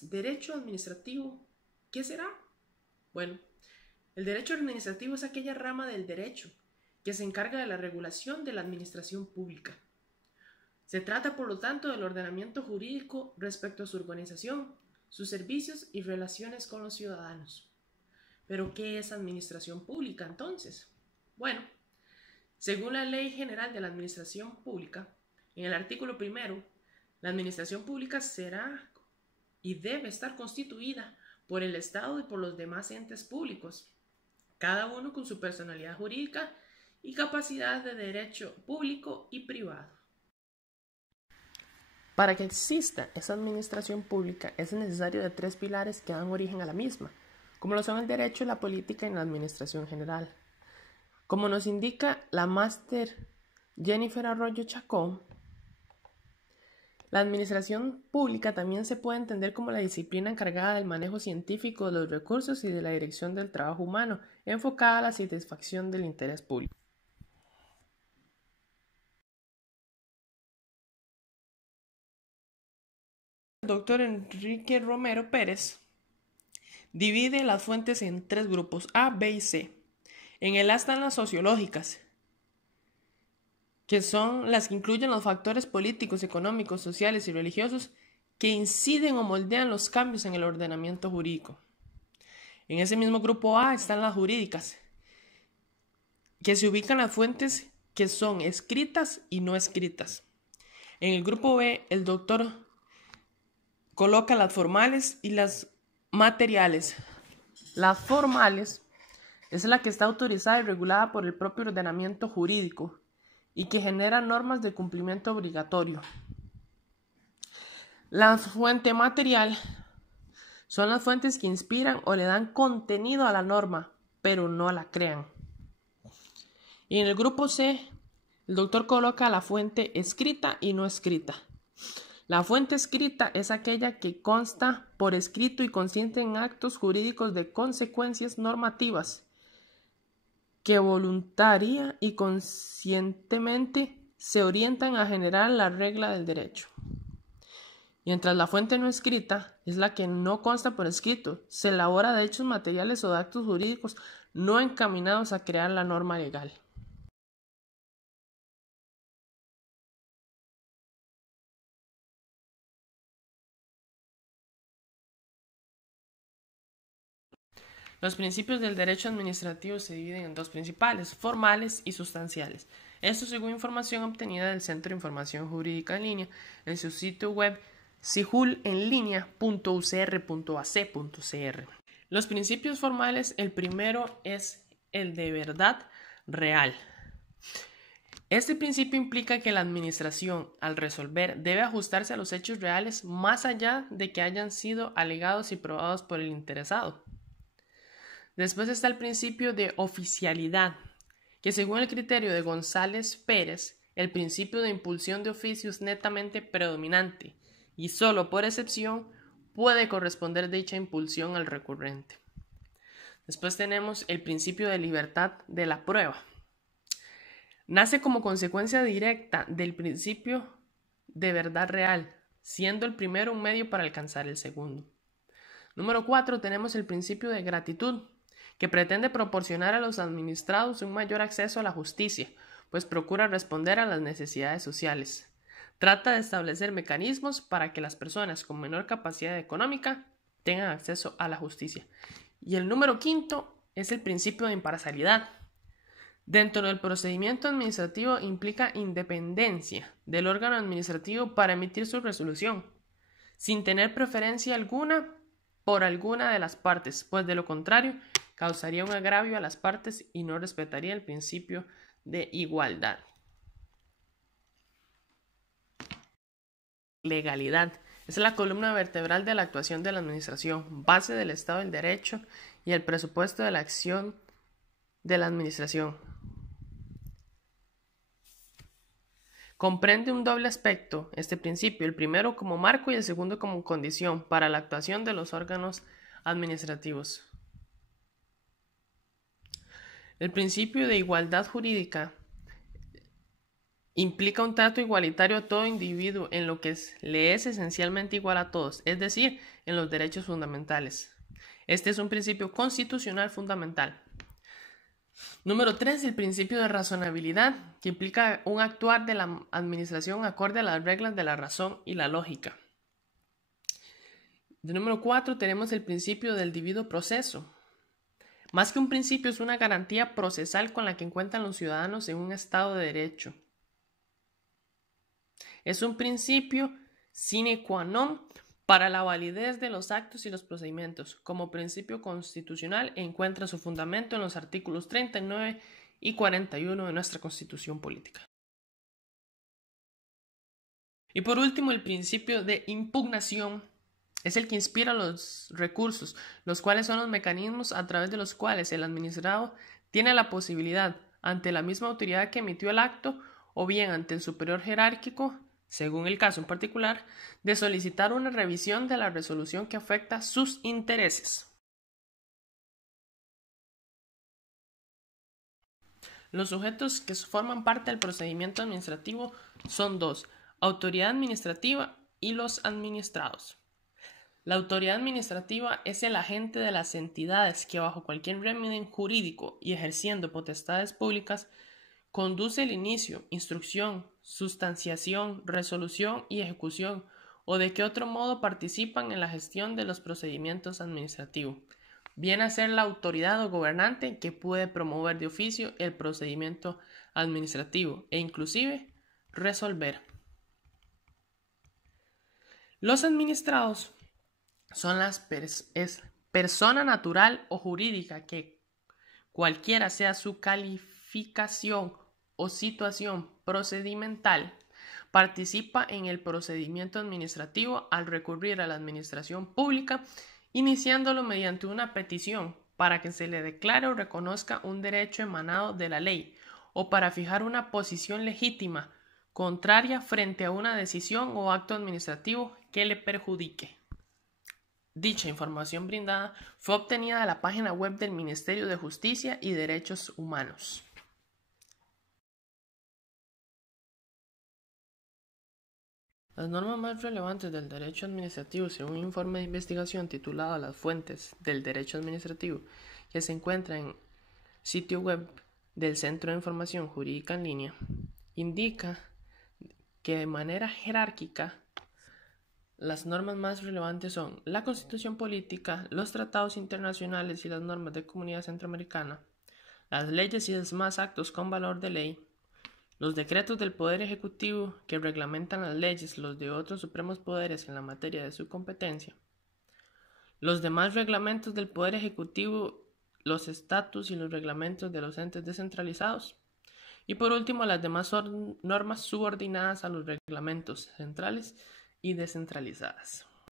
Derecho administrativo, ¿qué será? Bueno, el derecho administrativo es aquella rama del derecho que se encarga de la regulación de la administración pública. Se trata, por lo tanto, del ordenamiento jurídico respecto a su organización, sus servicios y relaciones con los ciudadanos. ¿Pero qué es administración pública entonces? Bueno, según la Ley General de la Administración Pública, en el artículo 1, la administración pública será y debe estar constituida por el Estado y por los demás entes públicos, cada uno con su personalidad jurídica y capacidad de derecho público y privado. Para que exista esa administración pública es necesario de 3 pilares que dan origen a la misma, como lo son el derecho, la política y la administración general. Como nos indica la máster Jennifer Arroyo Chacón, la administración pública también se puede entender como la disciplina encargada del manejo científico de los recursos y de la dirección del trabajo humano, enfocada a la satisfacción del interés público. El doctor Enrique Romero Pérez divide las fuentes en 3 grupos, A, B y C. En el A están las sociológicas, que son las que incluyen los factores políticos, económicos, sociales y religiosos que inciden o moldean los cambios en el ordenamiento jurídico. En ese mismo grupo A están las jurídicas, que se ubican las fuentes que son escritas y no escritas. En el grupo B, el doctor coloca las formales y las materiales. Las formales es la que está autorizada y regulada por el propio ordenamiento jurídico y que genera normas de cumplimiento obligatorio. La fuente material son las fuentes que inspiran o le dan contenido a la norma, pero no la crean. Y en el grupo C, el doctor coloca la fuente escrita y no escrita. La fuente escrita es aquella que consta por escrito y consiste en actos jurídicos de consecuencias normativas que voluntaria y conscientemente se orientan a generar la regla del derecho. Mientras la fuente no escrita es la que no consta por escrito, se elabora de hechos materiales o de actos jurídicos no encaminados a crear la norma legal. Los principios del derecho administrativo se dividen en 2 principales, formales y sustanciales. Esto según información obtenida del Centro de Información Jurídica en línea en su sitio web sijulenlinea.ucr.ac.cr. Los principios formales, el primero es el de verdad real. Este principio implica que la administración, al resolver, debe ajustarse a los hechos reales más allá de que hayan sido alegados y probados por el interesado. Después está el principio de oficialidad, que según el criterio de González Pérez, el principio de impulsión de oficio es netamente predominante y solo por excepción puede corresponder dicha impulsión al recurrente. Después tenemos el principio de libertad de la prueba. Nace como consecuencia directa del principio de verdad real, siendo el primero un medio para alcanzar el segundo. Número 4 tenemos el principio de gratitud, que pretende proporcionar a los administrados un mayor acceso a la justicia, pues procura responder a las necesidades sociales. Trata de establecer mecanismos para que las personas con menor capacidad económica tengan acceso a la justicia. Y el número 5 es el principio de imparcialidad. Dentro del procedimiento administrativo implica independencia del órgano administrativo para emitir su resolución, sin tener preferencia alguna por alguna de las partes, pues de lo contrario causaría un agravio a las partes y no respetaría el principio de igualdad. Legalidad. Es la columna vertebral de la actuación de la administración, base del Estado del Derecho y el presupuesto de la acción de la administración. Comprende un doble aspecto este principio, el primero como marco y el segundo como condición para la actuación de los órganos administrativos. El principio de igualdad jurídica Implica un trato igualitario a todo individuo en lo que le es esencialmente igual a todos, es decir, en los derechos fundamentales. Este es un principio constitucional fundamental. Número 3. El principio de razonabilidad, que implica un actuar de la administración acorde a las reglas de la razón y la lógica. De número 4 tenemos el principio del debido proceso. Más que un principio, es una garantía procesal con la que encuentran los ciudadanos en un Estado de derecho. Es un principio sine qua non para la validez de los actos y los procedimientos. Como principio constitucional encuentra su fundamento en los artículos 39 y 41 de nuestra Constitución Política. Y por último, el principio de impugnación es el que inspira los recursos, los cuales son los mecanismos a través de los cuales el administrado tiene la posibilidad, ante la misma autoridad que emitió el acto, o bien ante el superior jerárquico, según el caso en particular, de solicitar una revisión de la resolución que afecta sus intereses. Los sujetos que forman parte del procedimiento administrativo son dos: autoridad administrativa y los administrados. La autoridad administrativa es el agente de las entidades que, bajo cualquier régimen jurídico y ejerciendo potestades públicas, conduce el inicio, instrucción, sustanciación, resolución y ejecución, o de qué otro modo participan en la gestión de los procedimientos administrativos. Viene a ser la autoridad o gobernante que puede promover de oficio el procedimiento administrativo e inclusive resolver. Los administrados son las persona natural o jurídica que, cualquiera sea su calificación o situación procedimental, participa en el procedimiento administrativo al recurrir a la administración pública, iniciándolo mediante una petición para que se le declare o reconozca un derecho emanado de la ley, o para fijar una posición legítima contraria frente a una decisión o acto administrativo que le perjudique. Dicha información brindada fue obtenida de la página web del Ministerio de Justicia y Derechos Humanos. Las normas más relevantes del derecho administrativo, según un informe de investigación titulado Las fuentes del derecho administrativo, que se encuentra en sitio web del Centro de Información Jurídica en Línea, indica que de manera jerárquica las normas más relevantes son la Constitución Política, los tratados internacionales y las normas de Comunidad Centroamericana, las leyes y demás actos con valor de ley, los decretos del Poder Ejecutivo que reglamentan las leyes, los de otros supremos poderes en la materia de su competencia, los demás reglamentos del Poder Ejecutivo, los estatutos y los reglamentos de los entes descentralizados, y por último las demás normas subordinadas a los reglamentos centrales y descentralizadas.